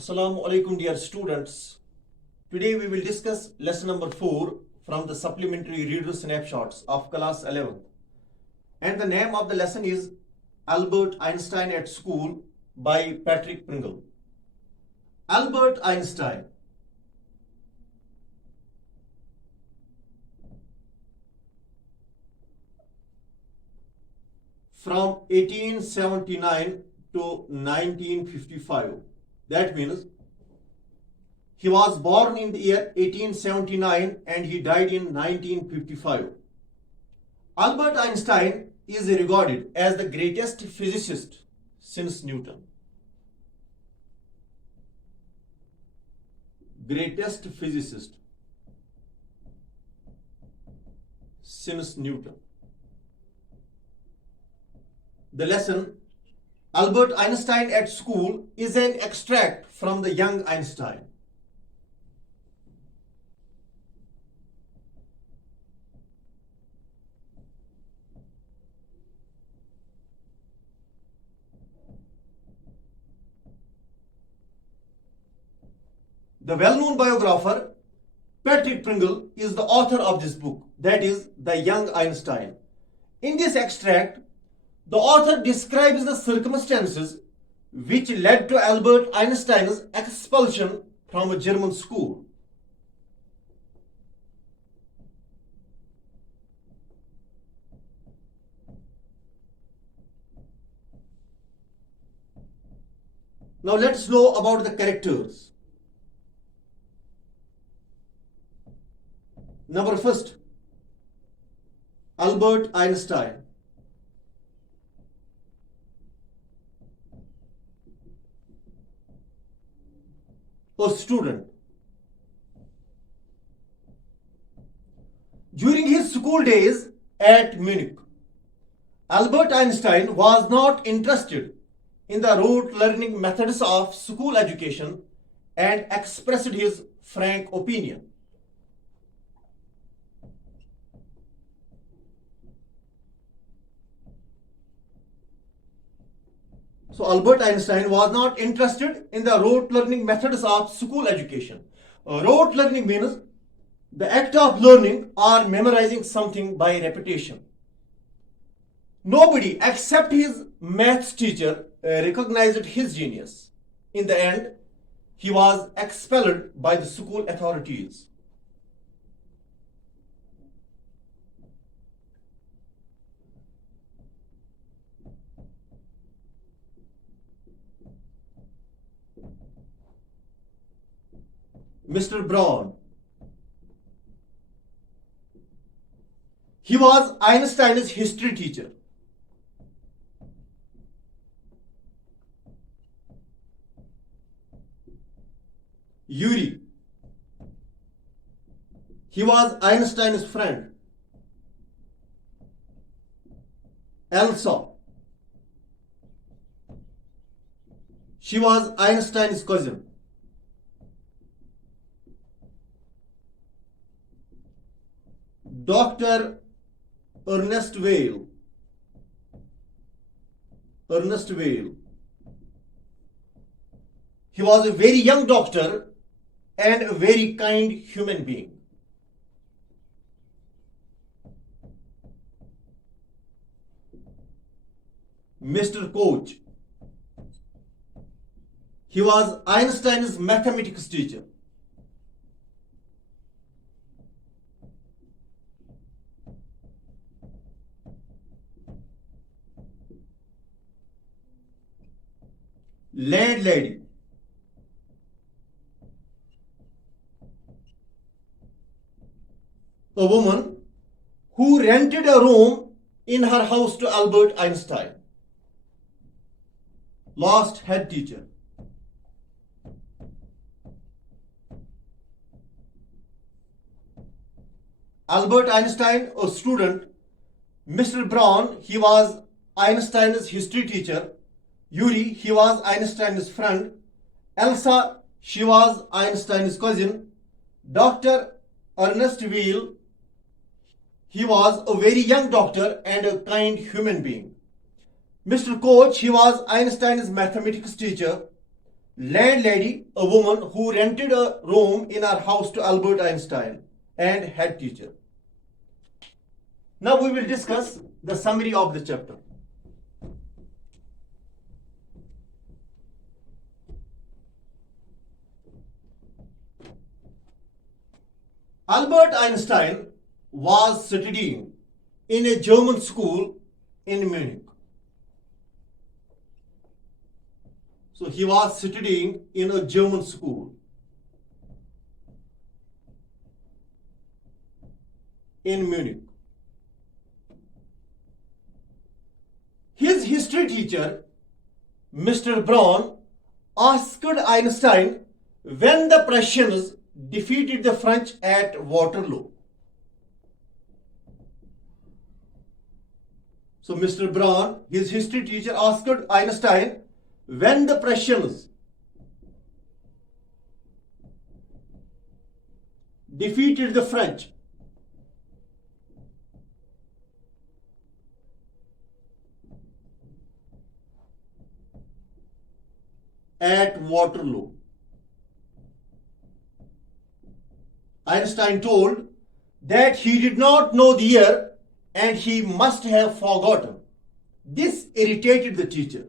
Assalamu alaikum dear students. Today we will discuss lesson number 4 from the supplementary reader snapshots of class 11th. And the name of the lesson is Albert Einstein at School by Patrick Pringle. Albert Einstein. From 1879 to 1955. That means he was born in the year 1879 and he died in 1955. Albert Einstein is regarded as the greatest physicist since Newton. Greatest physicist since Newton. The lesson Albert Einstein at School is an extract from the young Einstein. The well-known biographer Patrick Pringle is the author of this book, that is, The Young Einstein. In this extract, the author describes the circumstances which led to Albert Einstein's expulsion from a German school. Now let's know about the characters. Number first, Albert Einstein. A student. During his school days at Munich, Albert Einstein was not interested in the rote learning methods of school education and expressed his frank opinion. So Albert Einstein was not interested in the rote learning methods of school education. Rote learning means the act of learning or memorizing something by repetition. Nobody except his maths teacher recognized his genius. In the end, he was expelled by the school authorities. Mr. Braun. He was Einstein's history teacher. Yuri. He was Einstein's friend. Elsa. She was Einstein's cousin. Dr. Ernest Weil. Ernest Weil. He was a very young doctor and a very kind human being. Mr. Koch. He was Einstein's mathematics teacher. Landlady. A woman who rented a room in her house to Albert Einstein. Last head teacher. Albert Einstein, a student. Mr. Braun, he was Einstein's history teacher. Yuri, he was Einstein's friend. Elsa, she was Einstein's cousin. Dr. Ernest Weil, he was a very young doctor and a kind human being. Mr. Koch, he was Einstein's mathematics teacher. landlady, a woman who rented a room in her house to Albert Einstein and head teacher. Now we will discuss the summary of the chapter. Albert Einstein was studying in a German school in Munich. So he was studying in a German school in Munich. His history teacher, Mr. Braun, asked Einstein when the Prussians defeated the French at Waterloo. So Mr. Braun, his history teacher, asked Einstein when the Prussians defeated the French at Waterloo. Einstein told that he did not know the year and he must have forgotten. This irritated the teacher.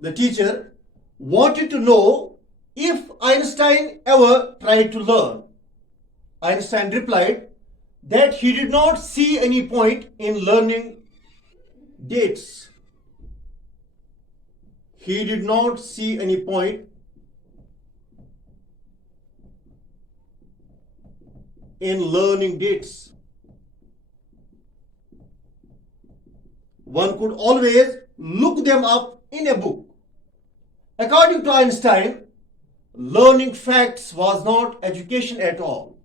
The teacher wanted to know if Einstein ever tried to learn. Einstein replied that he did not see any point in learning dates. He did not see any point in learning dates. One could always look them up in a book. According to Einstein, learning facts was not education at all.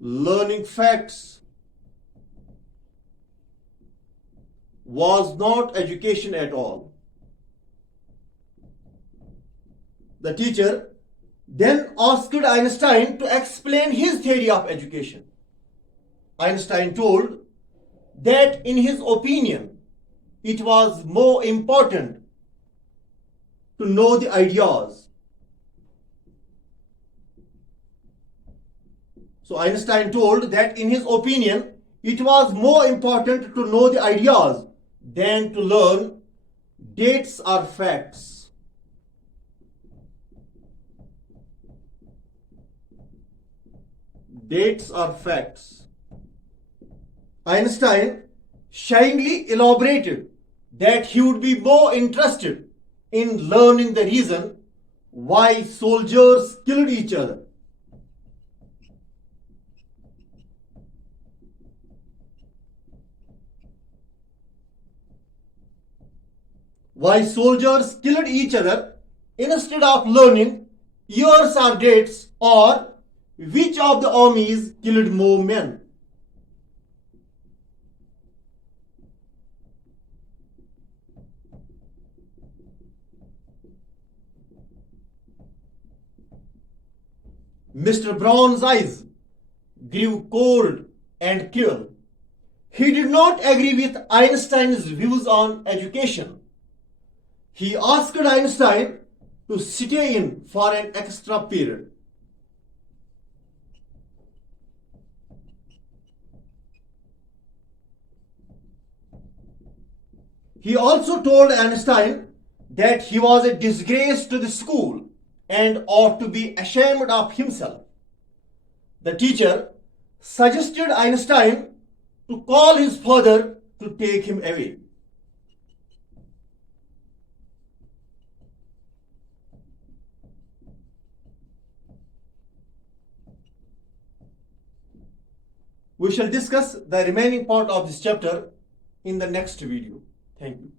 Learning facts was not education at all. The teacher then asked Einstein to explain his theory of education. Einstein told that in his opinion, it was more important to know the ideas. So Einstein told that in his opinion, it was more important to know the ideas than to learn dates or facts. Dates or facts. Einstein shyly elaborated that he would be more interested in learning the reason why soldiers killed each other. Why soldiers killed each other instead of learning years or dates, or which of the armies killed more men. Mr. Braun's eyes grew cold and cruel. He did not agree with Einstein's views on education. He asked Einstein to stay in for an extra period. He also told Einstein that he was a disgrace to the school and ought to be ashamed of himself. The teacher suggested Einstein to call his father to take him away. We shall discuss the remaining part of this chapter in the next video. Thank you.